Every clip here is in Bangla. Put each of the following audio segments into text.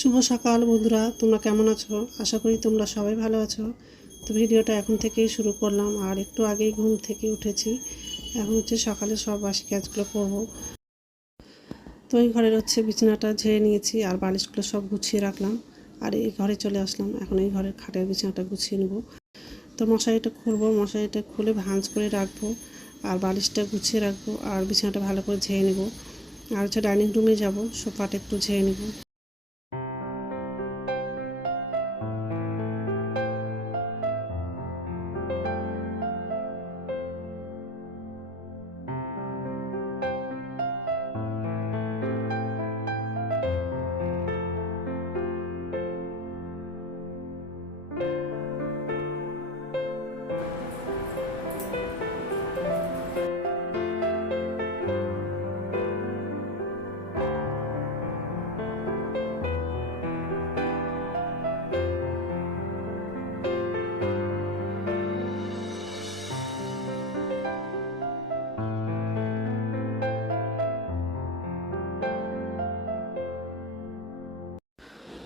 শুভ সকাল বন্ধুরা, তোমরা কেমন আছো? আশা করি তোমরা সবাই ভালো আছো। তো ভিডিওটা এখন থেকেই শুরু করলাম, আর একটু আগেই ঘুম থেকে উঠেছি। এখন হচ্ছে সকালে সব বাসি কাজগুলো করব। তো এই ঘরের হচ্ছে বিছানাটা ঝেড়ে নিয়েছি, আর বালিশগুলো সব গুছিয়ে রাখলাম, আর এই ঘরে চলে আসলাম। এখন এই ঘরের খাটের বিছানাটা গুছিয়ে নেব। তো মশারিটা খুলবো, মশারিটা খুলে ভাঁজ করে রাখব, আর বালিশটা গুছিয়ে রাখব, আর বিছানাটা ভালো করে ঝেড়ে নেব। আর হচ্ছে ডাইনিং রুমে যাব, সোফাটা একটু ঝেড়ে নেব।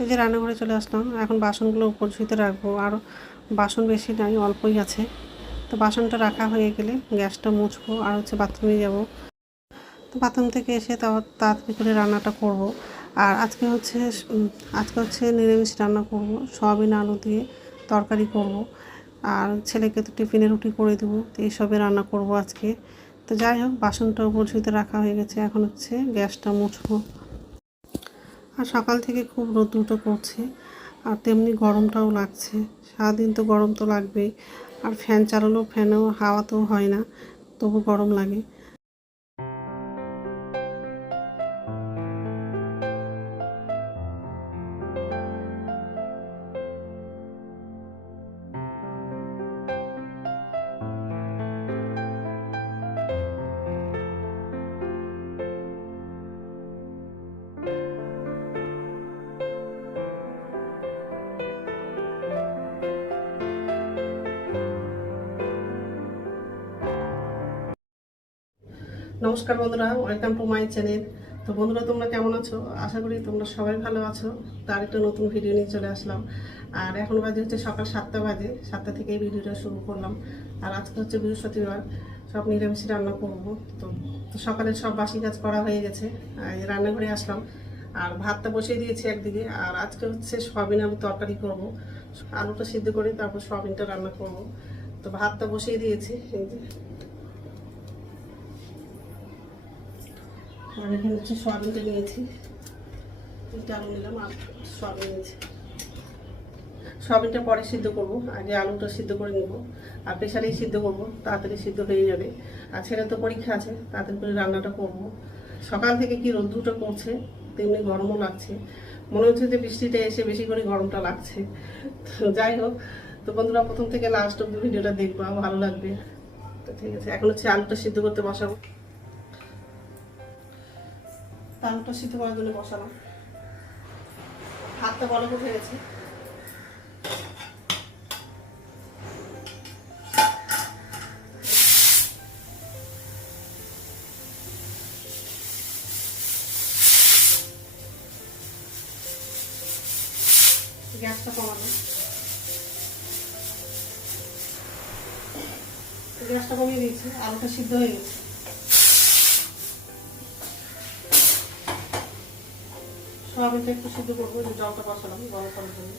তো যে রান্নাঘরে চলে আসলাম, এখন বাসনগুলো উপর ঝুঁতে রাখব। আর বাসন বেশি নাই, অল্পই আছে। তো বাসনটা রাখা হয়ে গেলে গ্যাসটা মুছবো আর হচ্ছে বাথরুমে যাব। তো বাথরুম থেকে এসে তাড়াতাড়ি করে রান্নাটা করব। আর আজকে হচ্ছে আজকে হচ্ছে নিরামিষ রান্না করব, সয়াবিন আলু দিয়ে তরকারি করব। আর ছেলেকে তো টিফিনে রুটি করে দেবো, তো এইসবে রান্না করব আজকে। তো যাই হোক, বাসনটা উপর রাখা হয়ে গেছে। এখন হচ্ছে গ্যাসটা মুছবো। আর সকাল থেকে খুব রোদ্রুটো করছে আর তেমনি গরমটাও লাগছে। সারাদিন তো গরম তো লাগবেই, আর ফ্যান চালালেও ফ্যানেও হাওয়া তো হয় না, তবু গরম লাগে। নমস্কার বন্ধুরা, ওয়েলকাম টু মাই চ্যানেল। তো বন্ধুরা, তোমরা কেমন আছো? আশা করি তোমরা সবাই ভালো আছো। তার একটা নতুন ভিডিও নিয়ে চলে আসলাম। আর এখন বাজে হচ্ছে সকাল সাতটা বাজে, সাতটা থেকে এই ভিডিওটা শুরু করলাম। আর আজকে হচ্ছে বৃহস্পতিবার, সব নিরামিষ রান্না করব। তো তো সকালে সব বাসি কাজ করা হয়ে গেছে। রান্নাঘরে আসলাম। আর ভাতটা বসিয়ে দিয়েছি একদিকে। আর আজকে হচ্ছে সয়াবিন আলু তরকারি করব। আলুটা সিদ্ধ করে তারপর সয়াবিনটা রান্না করব। তো ভাতটা বসিয়ে দিয়েছি আর এখানে হচ্ছে সয়াবিনটা নিয়েছি। তিনটা আলু নিলাম আর সয়াবিন নিয়েছি। সয়াবিনটা পরে সিদ্ধ করব, আগে আলুটা সিদ্ধ করে নেব। আর প্রেশারেই সিদ্ধ করব, তাড়াতাড়ি সিদ্ধ হয়ে যাবে। আর ছেলে তো পরীক্ষা আছে, তাড়াতাড়ি করে রান্নাটা করব। সকাল থেকে কি রোদ্রুটা করছে, তেমনি গরমও লাগছে। মনে হচ্ছে যে বৃষ্টিটা এসে বেশি করে গরমটা লাগছে। তো যাই হোক, তো বন্ধুরা, প্রথম থেকে লাস্ট অব্দি ভিডিওটা দেখব, ভালো লাগবে। তো ঠিক আছে, এখন হচ্ছে আলুটা সিদ্ধ করতে বসাবো। আলুটা সিদ্ধ করার জন্য বসালাম। হাতটা বলক উঠে গেছে। গ্যাসটা কমানো গ্যাসটা কমিয়ে দিয়েছি, আলুটা সিদ্ধ হয়ে গেছে। সয়াবিনটা একটু সিদ্ধ করব যে জলটা বসালাম, গরম করার জন্য।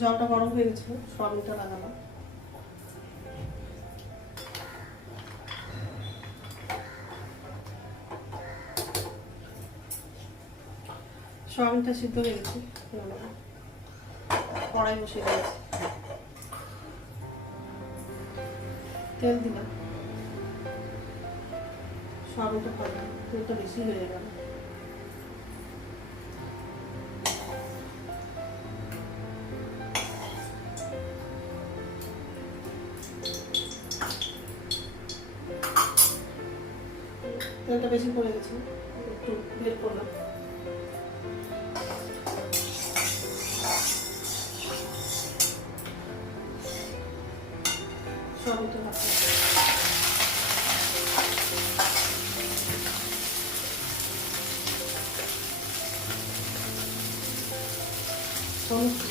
জলটা গরম হয়ে গেছে সয়াবিনটা লাগালাম। সয়াবিনটা সিদ্ধ হয়ে গেছে। কড়াই বসিয়ে দিয়েছি। তেল দিলাম। সয়াবিনটা করলাম তেলটা বেশি হয়ে গেল। তেলটা বেশি পড়ে গেছে একটু বের করলাম। সবটা ভাজা হলুদ টমেটো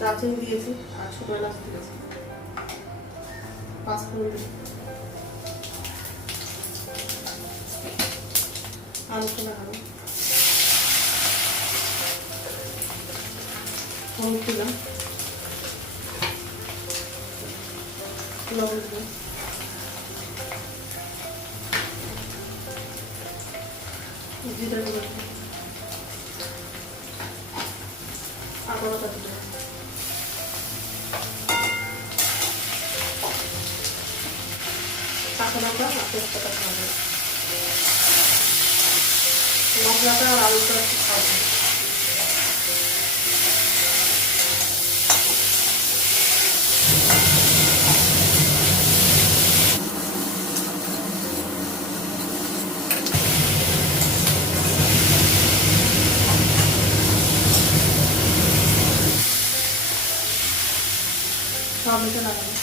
দারচিনি দিয়েছি, আর ছোটো এলাচ দিয়েছি। পাঁচ ফোড়ন দিয়েছি আলু ছোলা হলুদ দিলাম লবণ দিলাম। বাটা দিলাম কাঁচা লঙ্কা আর তেজপাতা খাওয়াবো মশলাটা আর আলুটা একটু খাওয়াবো টমেটো লাগাবো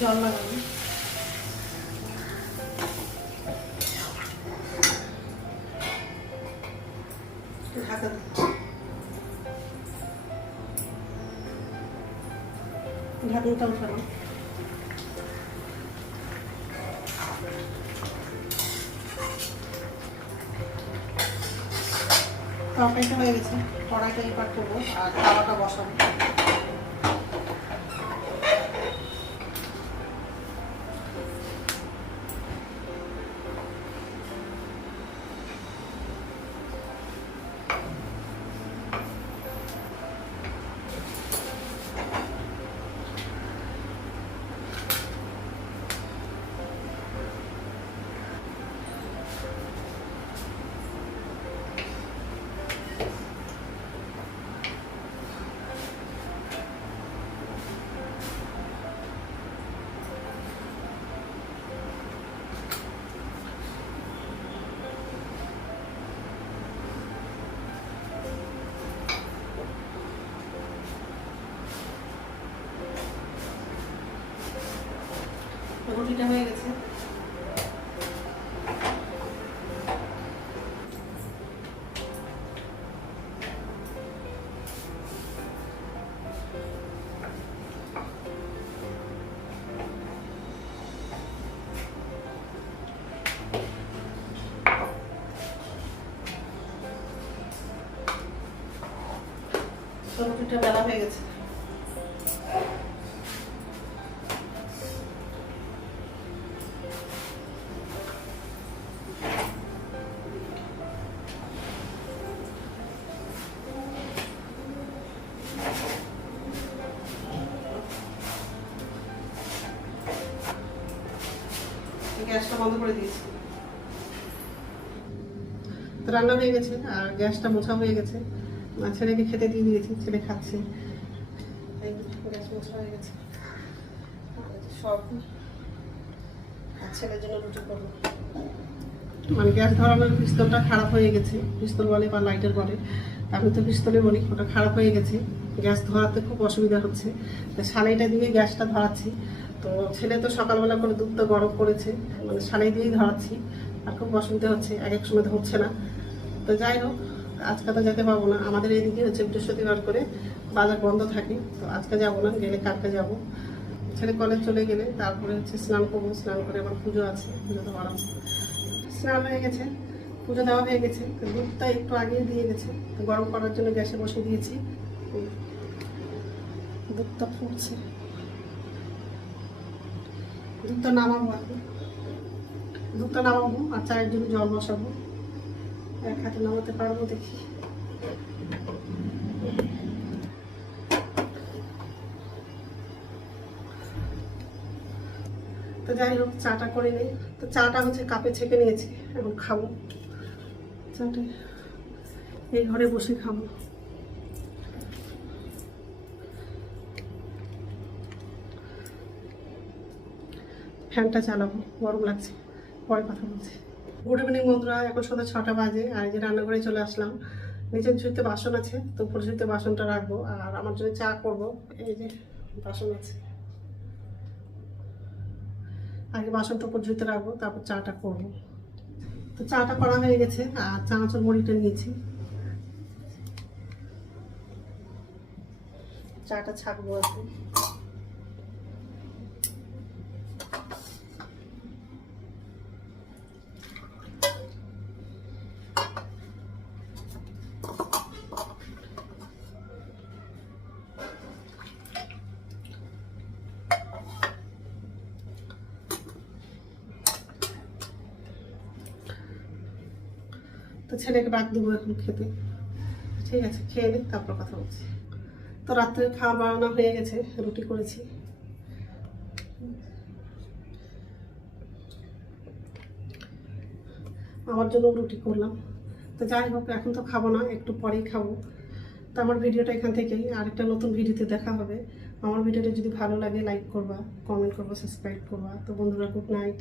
জল লাগাবো। ঢাকা। ঢাকনটা উঠানো তরকারিটা হয়ে গেছে। কড়াইটা এবার করব আর তাওয়াটা বসাবো। বেলা হয়ে গেছে। গ্যাসটা বন্ধ করে দিয়েছি। রান্না হয়ে গেছে, আর গ্যাসটা মোছা হয়ে গেছে। আর ছেলেকে খেতে দিয়ে দিয়েছি ছেলে খাচ্ছে। হয়ে সব আর ছেলের জন্য রুটি করব। মানে গ্যাস ধরানোর পিস্তলটা খারাপ হয়ে গেছে পিস্তল বলে বা লাইটার বলে। আমি তো পিস্তলে বলি ওটা খারাপ হয়ে গেছে। গ্যাস ধরাতে খুব অসুবিধা হচ্ছে। তো সালাইটা দিয়ে গ্যাসটা ধরাচ্ছি। তো ছেলে তো সকালবেলা করে দুধটা গরম করেছে মানে সালাই দিয়েই ধরাচ্ছি। আর খুব অসুবিধা হচ্ছে এক এক সময় ধরছে না। তো যাই হোক আজকে তো যেতে পারব না। আমাদের এদিকে হচ্ছে বৃহস্পতিবার করে বাজার বন্ধ থাকে। তো আজকে যাব না, গেলে কালকে যাব। ছেলে কলেজ চলে গেলে তারপরে হচ্ছে স্নান করব। স্নান করে আবার পুজো আছে, পুজো তো স্নান হয়ে গেছে, পুজো দেওয়া হয়ে গেছে। দুধটা একটু আগে দিয়ে গেছে। গরম করার জন্য গ্যাসে বসে দিয়েছি। দুধটা ফুটছে। দুধটা নামাবো এখন দুধটা নামাবো আর চায়ের জন্য জল বসাবো। এক হাতে নামাতে পারব দেখি। তো যাই হোক, চাটা করে নিই। তো চাটা হচ্ছে কাপে ছেঁকে নিয়েছি এখন খাব। চাটা এই ঘরে বসে খাব। ফ্যানটা চালাবো, গরম লাগছে। পরে কথা বলছি। গুড ইভিনিং বন্ধুরা। এখন সন্ধ্যা ছটা বাজে, আর যে রান্নাঘরে চলে আসলাম। নিচের ঝুড়িতে বাসন আছে, তো উপর ঝুড়িতে বাসনটা রাখব, আর আমার জন্য চা করব। এই যে বাসন আছে। আগে বাসনটা উপর ঝুড়িতে রাখব, তারপর চাটা করব। তো চাটা করা হয়ে গেছে, আর চানাচুর মুড়িটা নিয়েছি। চাটা ছাকবো এখন তো ছেলেকে ডাক দেবো এখন খেতে। ঠিক আছে, খেয়ে নিই তারপর কথা বলছি। তো রাত্রে খাওয়া বানানো হয়ে গেছে, রুটি করেছি। আমার জন্য রুটি করলাম। তো যাই হোক, এখন তো খাব না, একটু পরেই খাব। তো আমার ভিডিওটা এখান থেকেই আরেকটা নতুন ভিডিওতে দেখা হবে। আমার ভিডিওটা যদি ভালো লাগে লাইক করবা কমেন্ট করবা সাবস্ক্রাইব করবা। তো বন্ধুরা গুড নাইট